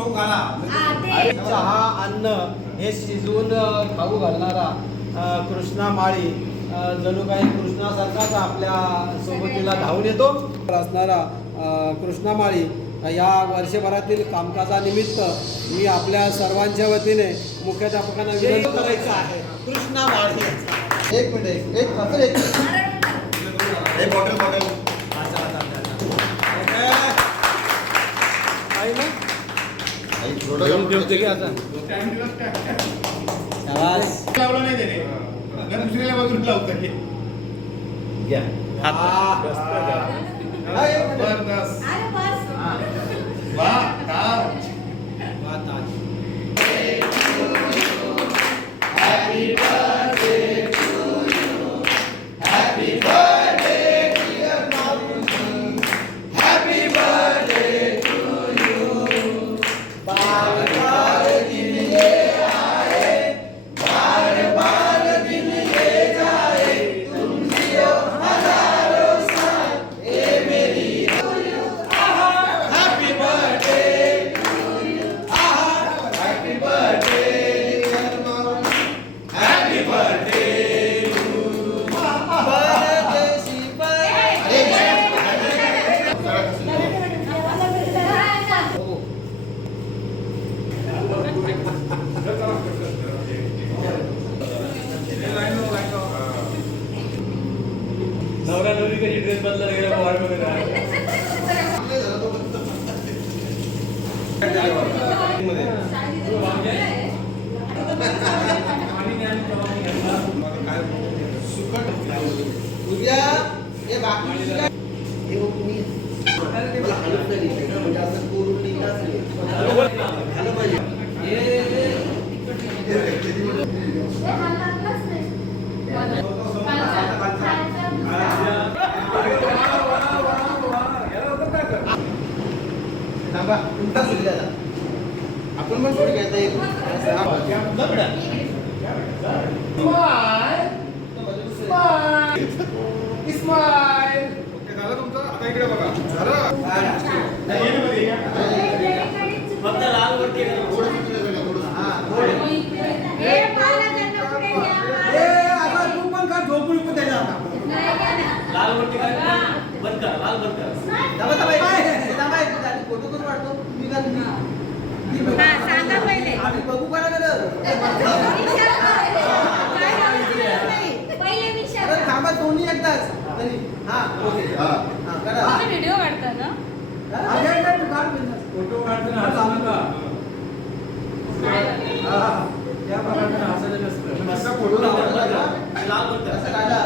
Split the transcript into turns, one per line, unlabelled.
हा,
चहा अन्न हे शिजवून खाऊ घालणारा कृष्णा माळी. जणू काही कृष्णासारखाच आपल्या सोबतीला धावून येतो. असणारा कृष्णा माळी. या वर्षभरातील कामकाजानिमित्त मी आपल्या सर्वांच्या वतीने मुख्याध्यापकांना विनंती करायचं आहे. कृष्णा माळी.
एक मिनिट एक एक फक्त एक
बॉटल बॉटल.
आहे ना?
आई, थोडं
शाबास.
लावला नाही त्याने गण दुसऱ्याला बाजूला लावतात
घ्या.
हात.
हा, एक मिनिट.
जबरदस्त
अरे बस.
वा ताव.
वा,
का ये ड्रेस बदला लग रहा है बाहर में
उद्या हे बाकी हे। कोणी मला हलत नाही म्हणजे असं कोरून टीका असेल झालं पाहिजे हे थांबा उलटा सुटल्या आता. आपण पण येईल
ओके, झालं तुमचं आता इकडे बघा झालं.
फक्त लाल
सुटलं सगळं, थोडं. हा, थोडं.
हे बाळांना पुढे
ए,
घ्या.
आता तू पण का झोपून त्याच्या
ना.
लाल वरती काय बंद करा लाल बंद करा.
दाबा दाबा एक दाबा एक फोटो करून वाटतो मी का तुम्ही
सांगा पहिले.
आम्ही बघू
करा गरज
थांबा दोन्ही एकदाच. तरी. हा ओके. हा. हा
करा. व्हिडिओ काढता ना?
फोटो काढतो फोटो लावला? लाल
असं काढा